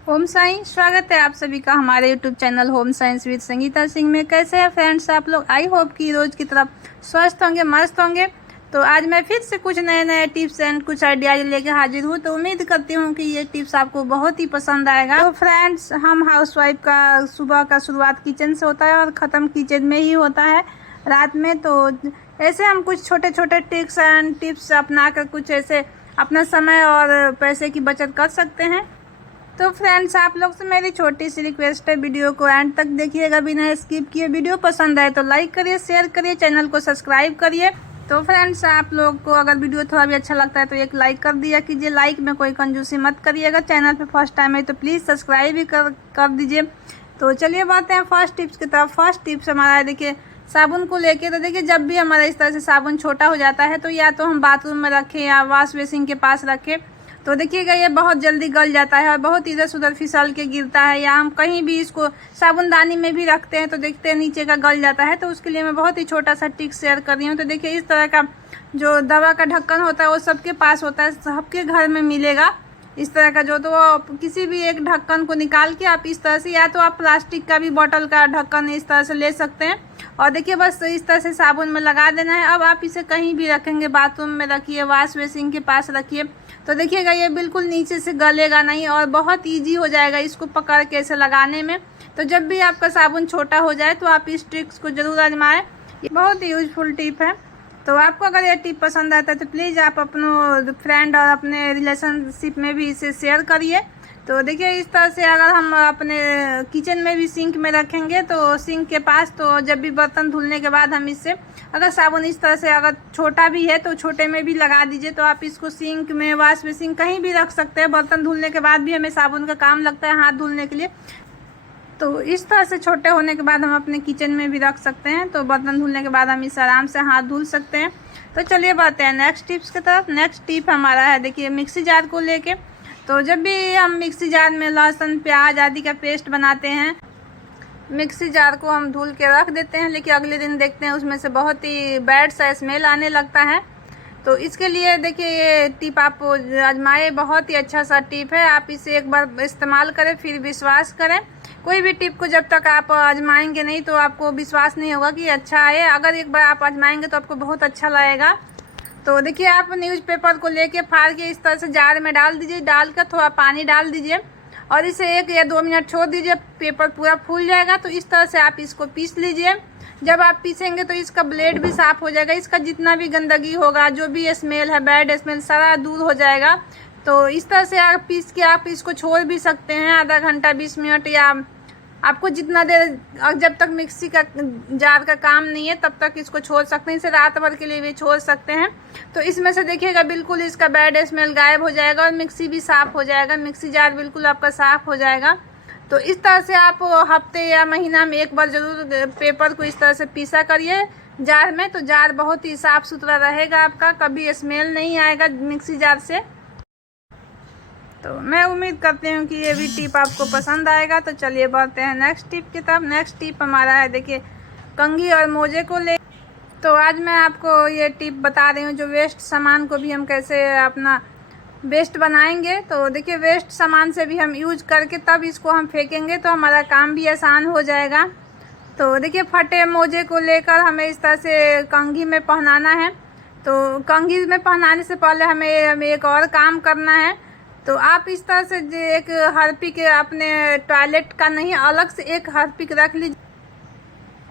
Home science स्वागत है आप सभी का हमारे YouTube channel home science with Sangeeta Singh में। कैसे हैं फ्रेंड्स आप लोग? आई होप कि रोज की तरफ स्वस्थ होंगे, मस्त होंगे। तो आज मैं फिर से कुछ नए नए टिप्स एंड कुछ आइडियाज लेके हाजिर हूँ। तो उम्मीद करती हूँ कि ये टिप्स आपको बहुत ही पसंद आएगा। तो फ्रेंड्स, हम हाउसवाइफ का सुबह का शुरुआत किचन से होता है और ख़त्म किचन में ही होता है रात में। तो ऐसे हम कुछ छोटे छोटे ट्रिक्स एंड टिप्स अपना कर कुछ ऐसे अपना समय और पैसे की बचत कर सकते हैं। तो फ्रेंड्स, आप लोग से मेरी छोटी सी रिक्वेस्ट है, वीडियो को एंड तक देखिएगा बिना स्किप किए। वीडियो पसंद आए तो लाइक करिए, शेयर करिए, चैनल को सब्सक्राइब करिए। तो फ्रेंड्स, आप लोग को अगर वीडियो थोड़ा भी अच्छा लगता है तो एक लाइक कर दिया कीजिए। लाइक में कोई कंजूसी मत करिएगा। चैनल पे फर्स्ट टाइम है तो प्लीज़ सब्सक्राइब भी कर दीजिए। तो चलिए बढ़ते हैं फर्स्ट टिप्स की तरफ। फर्स्ट टिप्स हमारा है, देखिए साबुन को लेके। तो देखिए, जब भी हमारा इस तरह से साबुन छोटा हो जाता है तो या तो हम बाथरूम में रखें या वॉश बेसिन के पास रखें। तो देखिएगा ये बहुत जल्दी गल जाता है और बहुत इधर उधर फिसल के गिरता है। या हम कहीं भी इसको साबुनदानी में भी रखते हैं तो देखते हैं नीचे का गल जाता है। तो उसके लिए मैं बहुत ही छोटा सा टिप शेयर कर रही हूँ। तो देखिए, इस तरह का जो दवा का ढक्कन होता है वो सबके पास होता है, सबके घर में मिलेगा इस तरह का। जो तो आप किसी भी एक ढक्कन को निकाल के आप इस तरह से, या तो आप प्लास्टिक का भी बोतल का ढक्कन इस तरह से ले सकते हैं। और देखिए बस इस तरह से साबुन में लगा देना है। अब आप इसे कहीं भी रखेंगे, बाथरूम में रखिए, वॉश बेसिन के पास रखिए। तो देखिएगा ये बिल्कुल नीचे से गलेगा नहीं और बहुत ईजी हो जाएगा इसको पकड़ के ऐसे लगाने में। तो जब भी आपका साबुन छोटा हो जाए तो आप इस ट्रिक्स को जरूर आजमाएं। ये बहुत ही यूजफुल टिप है। तो आपको अगर ये टिप पसंद आता है तो प्लीज़ आप अपनों फ्रेंड और अपने रिलेशनशिप में भी इसे शेयर करिए। तो देखिए, इस तरह से अगर हम अपने किचन में भी सिंक में रखेंगे तो सिंक के पास, तो जब भी बर्तन धुलने के बाद हम इससे, अगर साबुन इस तरह से अगर छोटा भी है तो छोटे में भी लगा दीजिए। तो आप इसको सिंक में, वॉश बेसिन कहीं भी रख सकते हैं। बर्तन धुलने के बाद भी हमें साबुन का काम लगता है हाथ धुलने के लिए। तो इस तरह से छोटे होने के बाद हम अपने किचन में भी रख सकते हैं। तो बर्तन धुलने के बाद हम इसे आराम से हाथ धुल सकते हैं। तो चलिए बढ़ते हैं नेक्स्ट टिप्स की तरफ। नेक्स्ट टिप हमारा है, देखिए मिक्सी जार को लेके। तो जब भी हम मिक्सी जार में लहसुन प्याज आदि का पेस्ट बनाते हैं, मिक्सी जार को हम धुल के रख देते हैं, लेकिन अगले दिन देखते हैं उसमें से बहुत ही बैड सा स्मेल आने लगता है। तो इसके लिए देखिए ये टिप आप आजमाए, बहुत ही अच्छा सा टिप है। आप इसे एक बार इस्तेमाल करें फिर विश्वास करें। कोई भी टिप को जब तक आप आजमाएंगे नहीं तो आपको विश्वास नहीं होगा कि अच्छा है। अगर एक बार आप आजमाएंगे तो आपको बहुत अच्छा लगेगा। तो देखिए, आप न्यूज़पेपर को लेके फाड़ के इस तरह से जार में डाल दीजिए। डाल कर थोड़ा पानी डाल दीजिए और इसे 1 या 2 मिनट छोड़ दीजिए। पेपर पूरा फूल जाएगा। तो इस तरह से आप इसको पीस लीजिए। जब आप पीसेंगे तो इसका ब्लेड भी साफ़ हो जाएगा। इसका जितना भी गंदगी होगा, जो भी स्मेल है, बैड स्मेल, सारा दूर हो जाएगा। तो इस तरह से आप पीस के आप इसको छोड़ भी सकते हैं आधा घंटा, 20 मिनट, या आपको जितना देर, जब तक मिक्सी का जार का काम नहीं है तब तक इसको छोड़ सकते हैं। इसे रात भर के लिए भी छोड़ सकते हैं। तो इसमें से देखिएगा बिल्कुल इसका बैड स्मेल गायब हो जाएगा और मिक्सी भी साफ़ हो जाएगा। मिक्सी जार बिल्कुल आपका साफ़ हो जाएगा। तो इस तरह से आप हफ्ते या महीना में एक बार ज़रूर पेपर को इस तरह से पीसा करिए जार में। तो जार बहुत ही साफ़ सुथरा रहेगा आपका, कभी स्मेल नहीं आएगा मिक्सी जार से। तो मैं उम्मीद करती हूँ कि ये भी टिप आपको पसंद आएगा। तो चलिए बढ़ते हैं नेक्स्ट टिप की तरफ। नेक्स्ट टिप हमारा है, देखिए कंघी और मोजे को ले। तो आज मैं आपको ये टिप बता रही हूँ जो वेस्ट सामान को भी हम कैसे अपना बेस्ट बनाएंगे। तो देखिए, वेस्ट सामान से भी हम यूज करके तब इसको हम फेंकेंगे तो हमारा काम भी आसान हो जाएगा। तो देखिए, फटे मोजे को लेकर हमें इस तरह से कंघी में पहनाना है। तो कंघी में पहनाने से पहले हमें एक और काम करना है। तो आप इस तरह से एक हार्पिक अपने टॉयलेट का नहीं, अलग से एक हार्पिक रख लीजिए।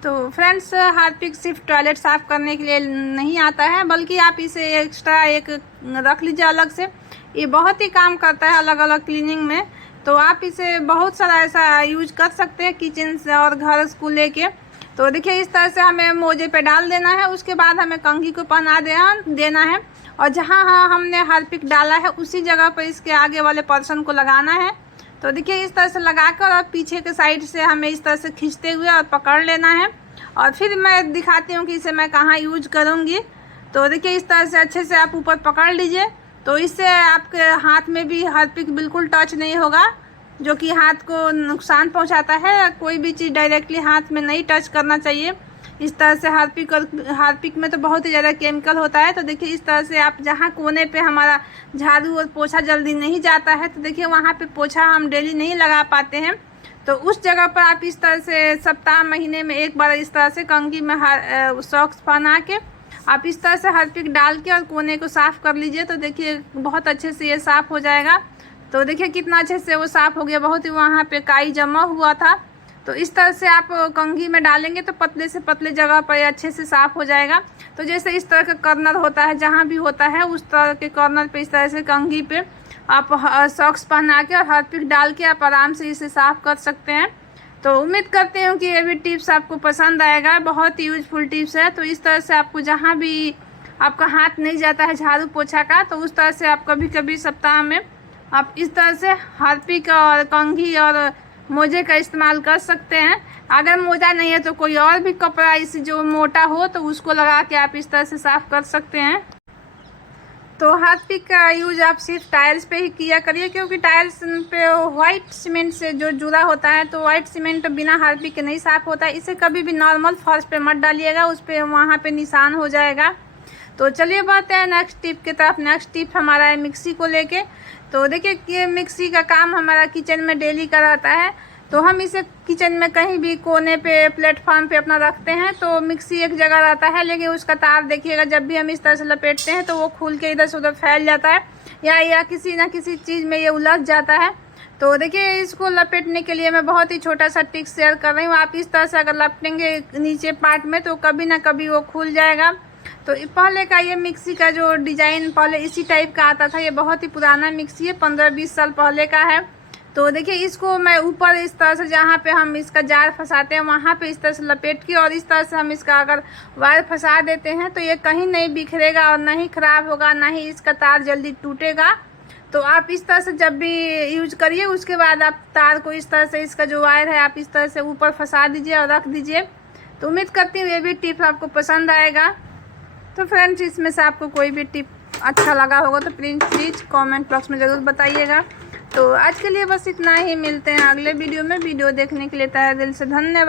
तो फ्रेंड्स, हार्पिक सिर्फ टॉयलेट साफ़ करने के लिए नहीं आता है, बल्कि आप इसे एक्स्ट्रा एक रख लीजिए अलग से। ये बहुत ही काम करता है अलग अलग क्लीनिंग में। तो आप इसे बहुत सारा ऐसा यूज कर सकते हैं किचन से और घर को लेके। तो देखिए, इस तरह से हमें मोजे पे डाल देना है। उसके बाद हमें कंघी को पहना देना है और जहाँ हमने हार्पिक डाला है उसी जगह पर इसके आगे वाले पर्सन को लगाना है। तो देखिए, इस तरह से लगाकर और पीछे के साइड से हमें इस तरह से खींचते हुए और पकड़ लेना है। और फिर मैं दिखाती हूँ कि इसे मैं कहाँ यूज करूँगी। तो देखिए, इस तरह से अच्छे से आप ऊपर पकड़ लीजिए। तो इससे आपके हाथ में भी हार्पिक बिल्कुल टच नहीं होगा, जो कि हाथ को नुकसान पहुंचाता है। कोई भी चीज़ डायरेक्टली हाथ में नहीं टच करना चाहिए, इस तरह से हार्पिक में तो बहुत ही ज़्यादा केमिकल होता है। तो देखिए इस तरह से आप जहाँ कोने पे हमारा झाड़ू और पोछा जल्दी नहीं जाता है, तो देखिए वहाँ पे पोछा हम डेली नहीं लगा पाते हैं, तो उस जगह पर आप इस तरह से सप्ताह महीने में एक बार इस तरह से कंघी में सॉक्स पहना के आप इस तरह से हार्पिक डाल के और कोने को साफ़ कर लीजिए। तो देखिए बहुत अच्छे से ये साफ़ हो जाएगा। तो देखिए कितना अच्छे से वो साफ़ हो गया, बहुत ही वहाँ पे काई जमा हुआ था। तो इस तरह से आप कंघी में डालेंगे तो पतले से पतले जगह पर अच्छे से साफ़ हो जाएगा। तो जैसे इस तरह का कॉर्नर होता है, जहाँ भी होता है उस तरह के कॉर्नर पे इस तरह से कंघी पे आप सॉक्स पहना के और हार्पिक डाल के आप आराम से इसे साफ़ कर सकते हैं। तो उम्मीद करती हूँ कि ये भी टिप्स आपको पसंद आएगा, बहुत ही यूजफुल टिप्स है। तो इस तरह से आपको जहाँ भी आपका हाथ नहीं जाता है झाड़ू पोछा का, तो उस तरह से आप कभी कभी सप्ताह में आप इस तरह से हार्पिक और कंघी और मोजे का इस्तेमाल कर सकते हैं। अगर मोजा नहीं है तो कोई और भी कपड़ा इस जो मोटा हो तो उसको लगा के आप इस तरह से साफ़ कर सकते हैं। तो हार्पिक का यूज आप सिर्फ टाइल्स पे ही किया करिए, क्योंकि टाइल्स पे वाइट सीमेंट से जो जुड़ा होता है, तो वाइट सीमेंट बिना हार्पिक के नहीं साफ़ होता है। इसे कभी भी नॉर्मल फर्श पे मत डालिएगा, उस पर वहाँ पे निशान हो जाएगा। तो चलिए बढ़ते हैं नेक्स्ट टिप की तरफ। नेक्स्ट टिप हमारा है मिक्सी को लेके। तो देखिए ये मिक्सी का काम हमारा किचन में डेली का रहता है, तो हम इसे किचन में कहीं भी कोने पे प्लेटफॉर्म पे अपना रखते हैं, तो मिक्सी एक जगह रहता है, लेकिन उसका तार देखिएगा जब भी हम इस तरह से लपेटते हैं तो वो खुल के इधर से उधर फैल जाता है, या किसी ना किसी चीज़ में ये उलझ जाता है। तो देखिए इसको लपेटने के लिए मैं बहुत ही छोटा सा टिप शेयर कर रही हूँ। आप इस तरह से अगर लपेटेंगे नीचे पार्ट में तो कभी ना कभी वो खुल जाएगा। तो पहले का ये मिक्सी का जो डिज़ाइन पहले इसी टाइप का आता था, ये बहुत ही पुराना मिक्सी है, 15-20 साल पहले का है। तो देखिए इसको मैं ऊपर इस तरह से जहाँ पे हम इसका जार फंसाते हैं वहाँ पे इस तरह से लपेट के और इस तरह से हम इसका अगर वायर फंसा देते हैं तो ये कहीं नहीं बिखरेगा और ना ही ख़राब होगा, ना ही इसका तार जल्दी टूटेगा। तो आप इस तरह से जब भी यूज करिए उसके बाद आप तार को इस तरह से, इसका जो वायर है आप इस तरह से ऊपर फंसा दीजिए और रख दीजिए। तो उम्मीद करती हूँ ये भी टिप आपको पसंद आएगा। तो फ्रेंड्स इसमें से आपको कोई भी टिप अच्छा लगा होगा तो प्लीज़ कमेंट बॉक्स में ज़रूर बताइएगा। तो आज के लिए बस इतना ही, मिलते हैं अगले वीडियो में। वीडियो देखने के लिए तहे दिल से धन्यवाद।